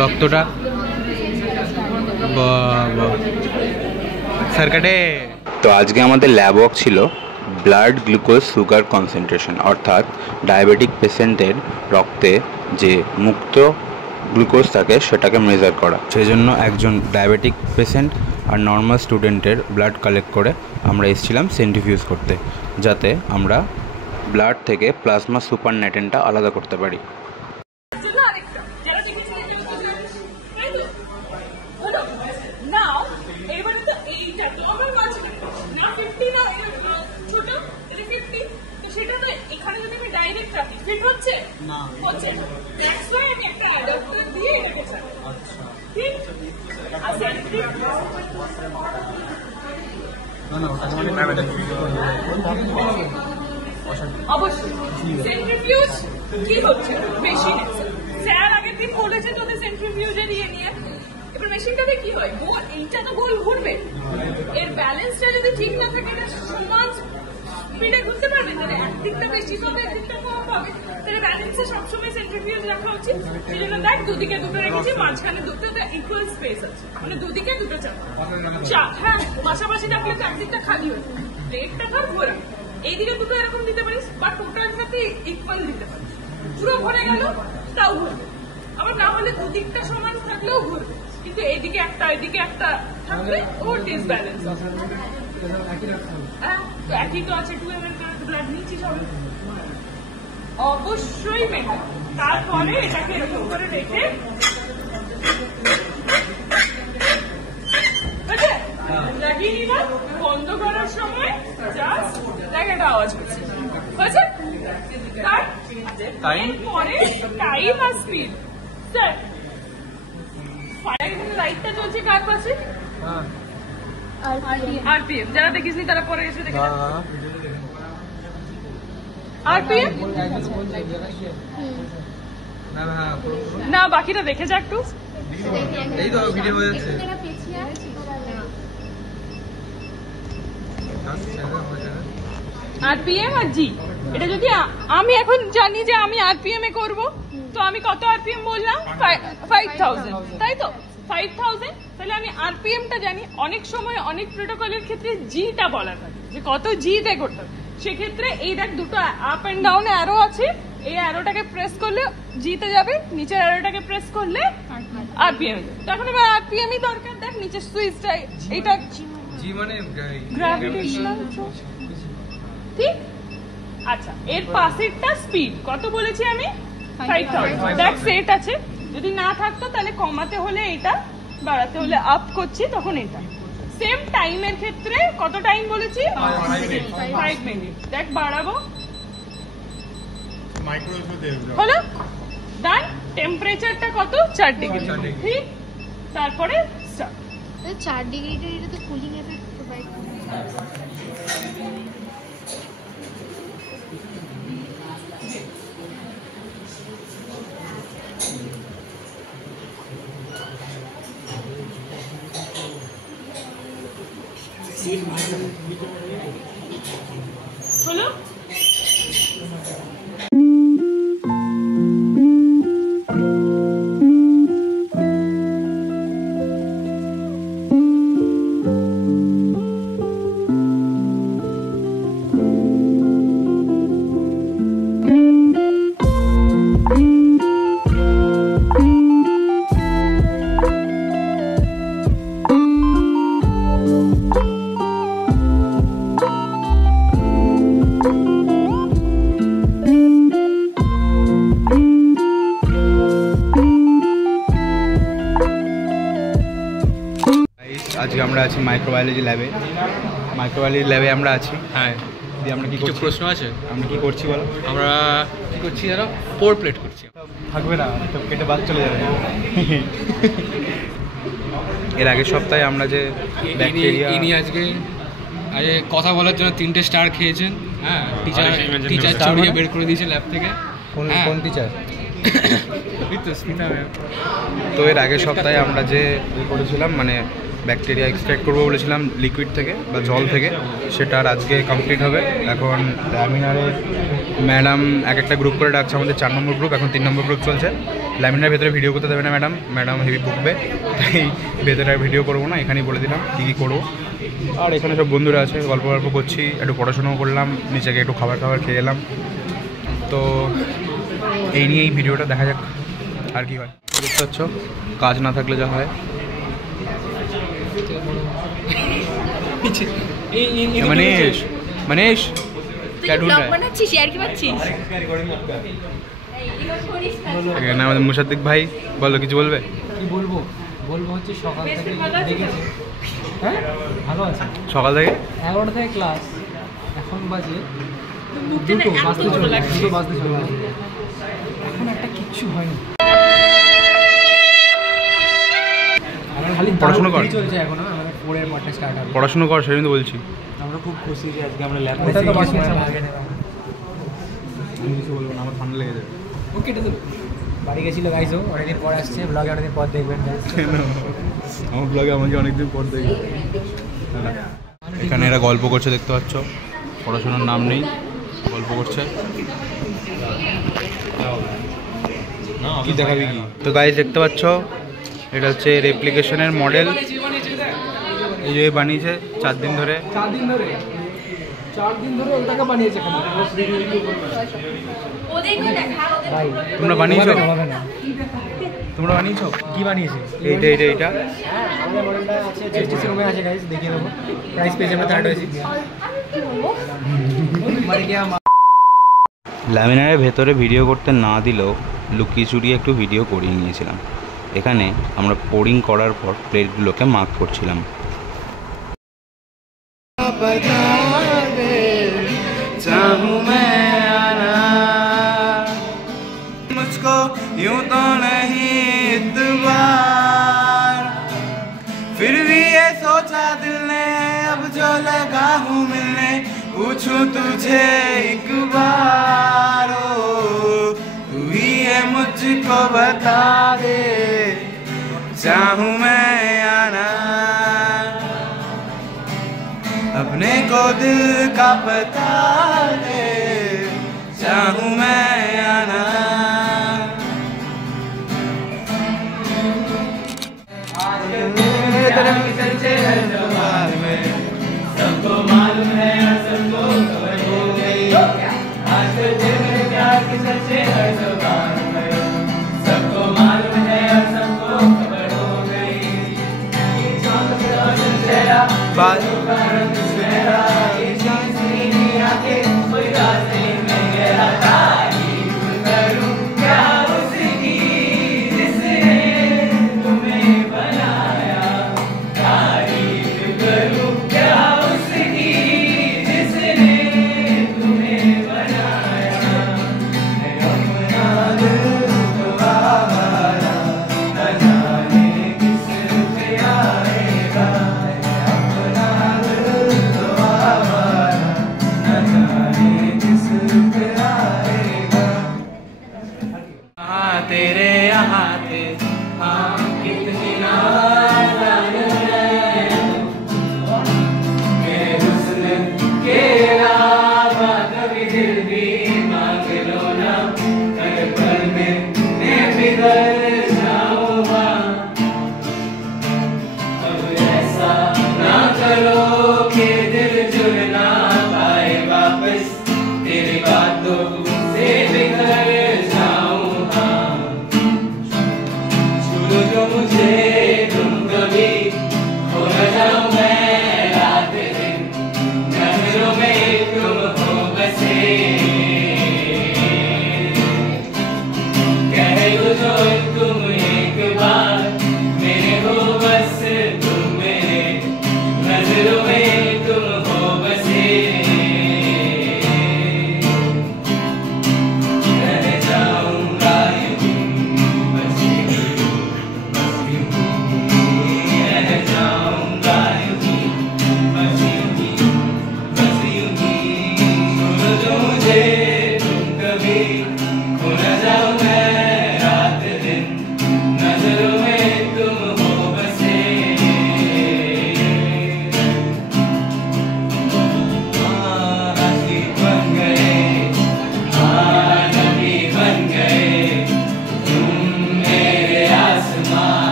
রক্তটা সার্কাটে। তো আজকে আমাদের ল্যাব ওয়ার্ক ছিল ব্লাড গ্লুকোজ সুগার কনসেন্ট্রেশন, অর্থাৎ ডায়াবেটিক পেশেন্টের রক্তে যে মুক্ত গ্লুকোজ থাকে সেটাকে মেজার করা। সেই জন্য একজন ডায়াবেটিক পেশেন্ট আর নর্মাল স্টুডেন্টের ব্লাড কালেক্ট করে আমরা এসেছিলাম সেন্ট্রিফিউজ করতে, যাতে আমরা ব্লাড থেকে প্লাজমা সুপারন্যাটেনটা আলাদা করতে পারি। অবশ্যই সেন্ট্রিফিউজ কি হচ্ছে মেশিন স্যার আগের দিন বলেছে তোদের সেন্ট্রিফিউজের ইয়ে নিয়ে। এবার মেশিনটাতে কি হয়, গোল এইটা তো গোল ঘুরবে, এর ব্যালেন্সটা যদি ঠিক না থাকে এটা সমান স্পিডে ঘুরতে পারবে, তাহলে একদিকটা বেশি পাবে একদিকটা কম পাবে, তাহলে ব্যালেন্সে সবসময় সেন্ট্রিফিউজ রাখা উচিত। সেই জন্য দেখ দুদিকে দুটো রেখেছি, মাঝখানে দুটো ইকুয়াল স্পেস আছে, মানে দুদিকে দুটো চাপ। হ্যাঁ পাশাপাশি রাখলে তো একদিকটা খালি হয়ে যাবে, প্লেটটা ধর ঘোরা, এইদিকে দুটো এরকম দিতে পারিস বা টোটাল সাথে ইকুয়াল দিতে পারিস, পুরো ভরে গেল তাও ঘুরবে, আবার না হলে দুদিকটা সমান থাকলেও ঘুরবে, কিন্তু এদিকে একটা এদিকে একটা থাকলে ও ডিসব্যালেন্স। একই তো আছে 2 ml করে ব্লাড নিচ্ছি সব অবশ্যই মেটার। তারপরে এটাকে এরকম করে রেখে লাগিয়ে নিলাম, বন্ধ করার সময় জাস্ট একটা আওয়াজ হচ্ছে, হয়েছে? তারপরে টাইম আর স্পিড। স্যার লাইটটা চলছে কার পাশে? আরপিএম, যারা দেখিসনি তারা পরে এসে দেখে আরপিএম না, বাকিটা দেখে যা একটু। আরপিএম আর জি, এটা যদি আমি এখন জানি যে আমি আরপিএম এ করবো, তো আমি কত আরপিএম বললাম? 5000, তাই তো 5000। তাহলে আমি আরপিএমটা জানি। অনেক সময় অনেক প্রোটোকলের ক্ষেত্রে জিটা বলা থাকে যে কত জিতে করতে হবে, সেক্ষেত্রে এই দেখ দুটো আপ এন্ড ডাউন অ্যারো আছে, এই অ্যারোটাকে প্রেস করলে জিতে যাবে, নিচের অ্যারোটাকে প্রেস করলে আরপিএম। তখন এবার আরপিএমই দরকার। দেখ নিচের সুইচটা, এইটা জি মানে গ্র্যাভিটেশনাল, ঠিক? আচ্ছা, এর পাশেরটা স্পিড কত বলেছি আমি? 5000। দেখ সেট আছে, যদি না থাকতো তাহলে কমাতে হলে এটা, বাড়াতে হলে আপ করছি তখন এটা। সেম টাইমের ক্ষেত্রে কত টাইম বলেছি? 5 মিনিট। দেখ বাড়াবো, হলো ডান। টেম্পারেচারটা কত? 4 ডিগ্রি, ঠিক? তারপরে 4 ডিগ্রিটা এটা তো কুলিং এফেক্ট প্রোভাইড করে। হলো আজকে আমরা আছি মাইক্রোবায়োলজি ল্যাবে। মাইক্রোবায়োলজি ল্যাবে আমরা আছি। হ্যাঁ, দিয়ে আমরা কি করছি? প্রশ্ন আছে, আমরা কি করছি বলো? আমরা কি করছি জানো? পোর প্লেট করছি। থাকবে না তো, কেটে বাদ চলে যাবে। এর আগের সপ্তাহে আমরা যে ইনি আজকে কথা বলার জন্য 3টে স্টার খেয়েছেন। হ্যাঁ, টিচার চড়িয়ে বের করে দিয়েছে ল্যাব থেকে। কোন টিচার? তো এর আগের সপ্তাহে আমরা যে করেছিলাম, মানে ব্যাকটেরিয়া এক্সট্র্যাক্ট করবো বলেছিলাম লিকুইড থেকে বা জল থেকে, সেটা আর আজকে কমপ্লিট হবে। এখন ল্যামিনারের ম্যাডাম এক একটা গ্রুপ করে ডাকছে, আমাদের 4 নম্বর গ্রুপ, এখন 3 নম্বর গ্রুপ চলছে। ল্যামিনার ভেতরে ভিডিও করতে দেবে না ম্যাডাম হেভি বকবে, তাই ভেতরে আর ভিডিও করবো না, এখানেই বলে দিলাম কী কী করবো। আর এখানে সব বন্ধুরা আছে, গল্প করছি, একটু পড়াশোনাও করলাম, নিচেকে একটু খাবার খেয়ে এলাম। তো এই নিয়েই ভিডিওটা দেখা যাক আর কি হয়। দেখতে পাচ্ছ কাজ না থাকলে যা হয়। मनीष क्या ढूंढ रहा है? বানাচ্ছিস আর কি পাচ্ছিস? এখানে আমাদের মুশাদ্দিক ভাই, বলো কিছু বলবে? কি বলবো হচ্ছে সকাল থেকে দেখেছি। হ্যাঁ ভালো আছে। সকাল থেকে 11টা থেকে ক্লাস, এখন বাজে মুখটা না এত ভালো লাগছে। 2 বাজতে চলে গেছে, এখন একটা কিচ্ছু হয়নি। খালি পড়াশোনা কর, চলছে এখনো, আমাদের 4 এর পার্টটা স্টার্ট হবে। পড়াশোনা কর, সেদিন তো বলছি। আমরা খুব খুশি যে আজকে আমরা ল্যাব কিছু বলবো না, আমার ঠান্ডা লেগে যাবে। ওকে এটা তো বাড়ি গেছিল গাইজও, অনেকদিন পর আসছে, ব্লগে অনেকদিন পর দেখবেন। আমার ব্লগে আমাকে অনেকদিন পর দেখবে। এখানে এরা গল্প করছে দেখতে পাচ্ছ, পড়াশোনার নাম নেই, গল্প করছে। কি দেখাবি কি? তো গাইজ দেখতে পাচ্ছ এটা হচ্ছে রেপ্লিকেশনের মডেল, এই যে বানিয়েছে 4 দিন ধরে। 4 দিন ধরে ওটাকে বানিয়েছে। ভাই তোমরা বানিয়েছো? হবে না। তোমরা বানিয়েছো? কি বানিয়েছে? এইটা আমাদের মডেলটা আছে জেস্টিস রুমে আছে গাইস, দেখিয়ে দেবো। প্রাইস পেজ আমরা 3 হয়েছি। ল্যামিনারের ভেতরে ভিডিও করতে না দিলেও লুকিয়ে চুরিয়ে একটু ভিডিও করিয়ে নিয়েছিলাম। এখানে আমরা পোরিং করার পর প্লেটগুলোকে মার্ক করছিলাম। मुझको यूं तो नहीं इतबार, फिर भी ये सोचा दिल ने अब जो लगा हूँ मिलने, पूछूं तुझे एक बार, ओ तू ही है मुझको बता दे, चाहूँ मैं आना, अपने को दिल का पता दे, चाहूँ मैं आना। सबको मालूम है और सबको खबर हो गई, आज के दिन में प्यार की सच्चे है जुबान में, सबको मालूम है और सबको खबर हो गई, चांद का रोशन चेहरा, बालों का रंग सुनहरा, ये चांद सी आंखें कोई रास्ते में गहरा था।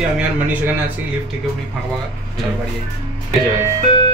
যাচ্ছি, আমি আর মানি সেখানে আছি লিফট থেকে, উনি ফাঁকা ফাঁকা, চল বাড়ি যাই।